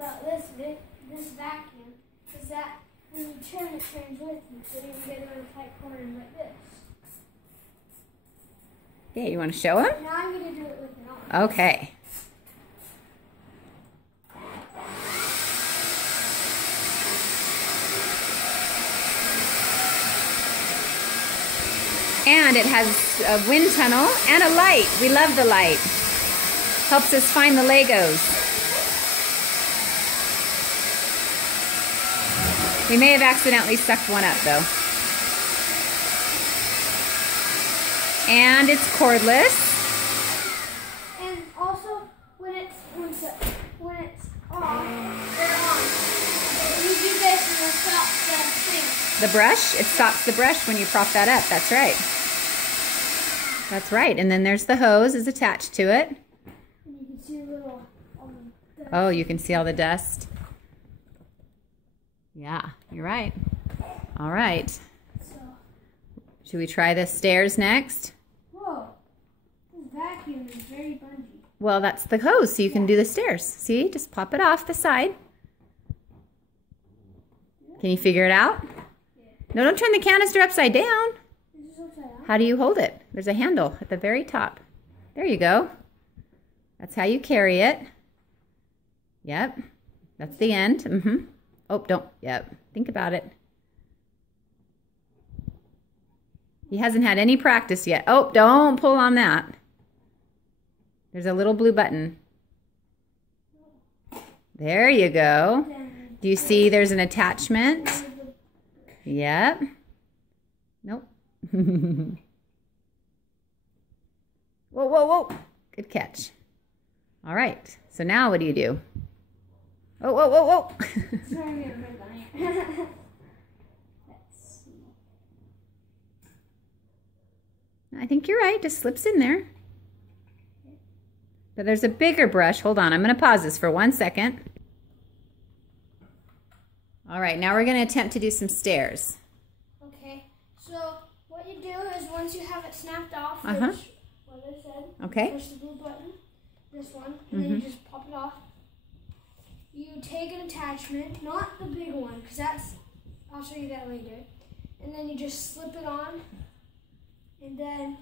about this vacuum is that when you turn, it turns with you, so you can get it on a tight corner like this. Yeah, you want to show him? Now I'm going to do it with it on. Okay. And it has a wind tunnel and a light. We love the light. Helps us find the Legos. We may have accidentally sucked one up though. And it's cordless. And also, when it's on, they're on. You do this and it'll stop the thing. The brush? It stops the brush when you prop that up. That's right. That's right. And then there's the hose is attached to it. And you can see a little dust. Oh, you can see all the dust. Yeah, you're right. All right. So, should we try the stairs next? whoa. This vacuum is very bungee. Well, that's the hose, so you can do the stairs. See? Just pop it off the side. Can you figure it out? Yeah. No, don't turn the canister upside down. Is this upside down? How do you hold it? There's a handle at the very top. There you go. That's how you carry it. Yep. That's the end. Mm-hmm. Oh, don't. Yep. Think about it. He hasn't had any practice yet. Oh, don't pull on that. There's a little blue button. There you go. Do you see there's an attachment? Yep. Nope. Whoa, whoa, whoa. Good catch. All right. So now what do you do? Oh, whoa, whoa, whoa. Let's see. I think you're right. Just slips in there. But there's a bigger brush. Hold on. I'm going to pause this for 1 second. All right. Now we're going to attempt to do some stairs. Okay. So what you do is once you have it snapped off, which, what I said, Okay. push the blue button, this one, and then you just pop it off. You take an attachment, not the big one, because that's, I'll show you that later. And then you just slip it on, and then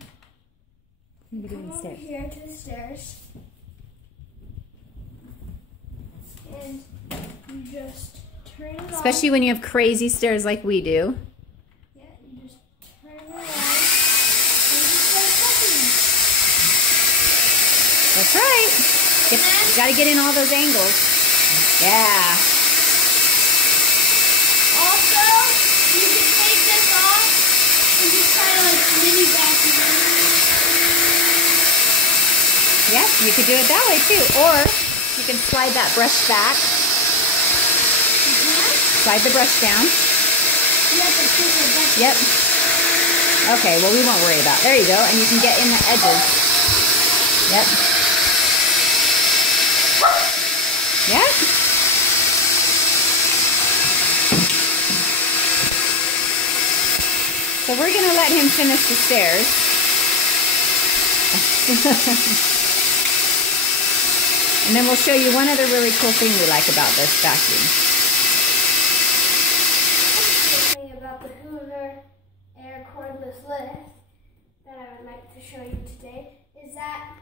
come over here to the stairs. And you just turn it on. Especially when you have crazy stairs like we do. Yeah, you just turn it on, and you start stepping. That's right. You got to get in all those angles. Yeah. Also, you can take this off and just kind of like mini vacuum it. Yep, you could do it that way too. Or you can slide that brush back. Slide the brush down. You have to push the button. Yep. Okay, well we won't worry about it. There you go. And you can get in the edges. Yep. Yep. So we're going to let him finish the stairs. And then we'll show you one other really cool thing we like about this vacuum. Something about the Hoover Air Cordless Lift that I would like to show you today is that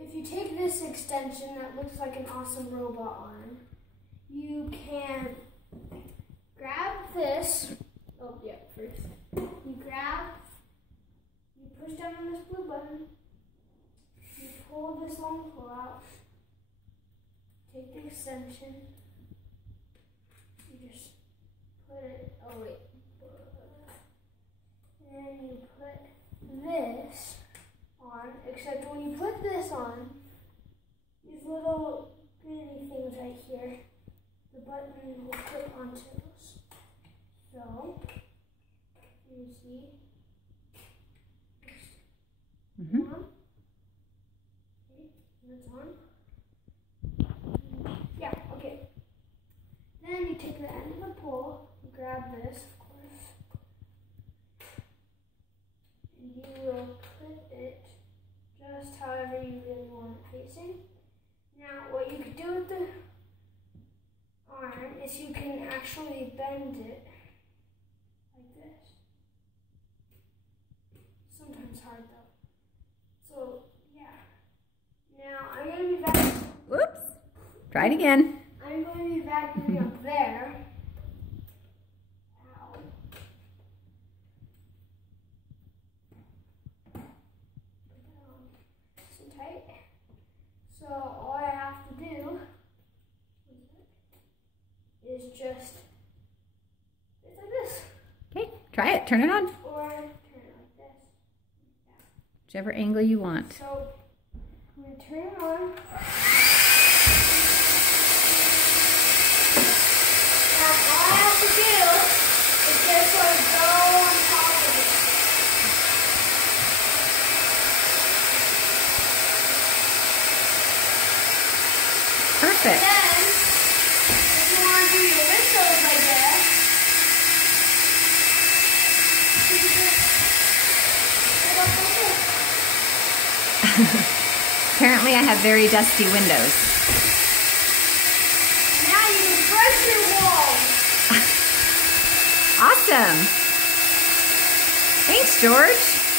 if you take this extension that looks like an awesome robot arm, you can grab this. Oh, yeah, first. You push down on this blue button, you pull this long pull out, take the extension, you just put it, oh wait, and you put this on, except when you put this on, these little bitty things right here, the button will clip onto those. So, you see, on, okay, that's on, yeah, okay, then you take the end of the pole, you grab this, of course, and you will put it just however you really want it facing. Now, what you could do with nice. You can actually bend it like this. Sometimes hard though. So yeah. Now I'm going to be Whoops. Try it again. I'm going to be vacuuming up there. Ow. Nice and tight. So all I have to do is just it's like this. Okay, try it. Turn it on. Or turn it like this. Yeah. Whichever angle you want. So I'm going to turn it on. Now all I have to do is just sort of go on top of it. Perfect. Then, if you want to do your windows like this, you can just put up like this. Apparently I have very dusty windows. Now you can brush your walls. Awesome. Thanks, George.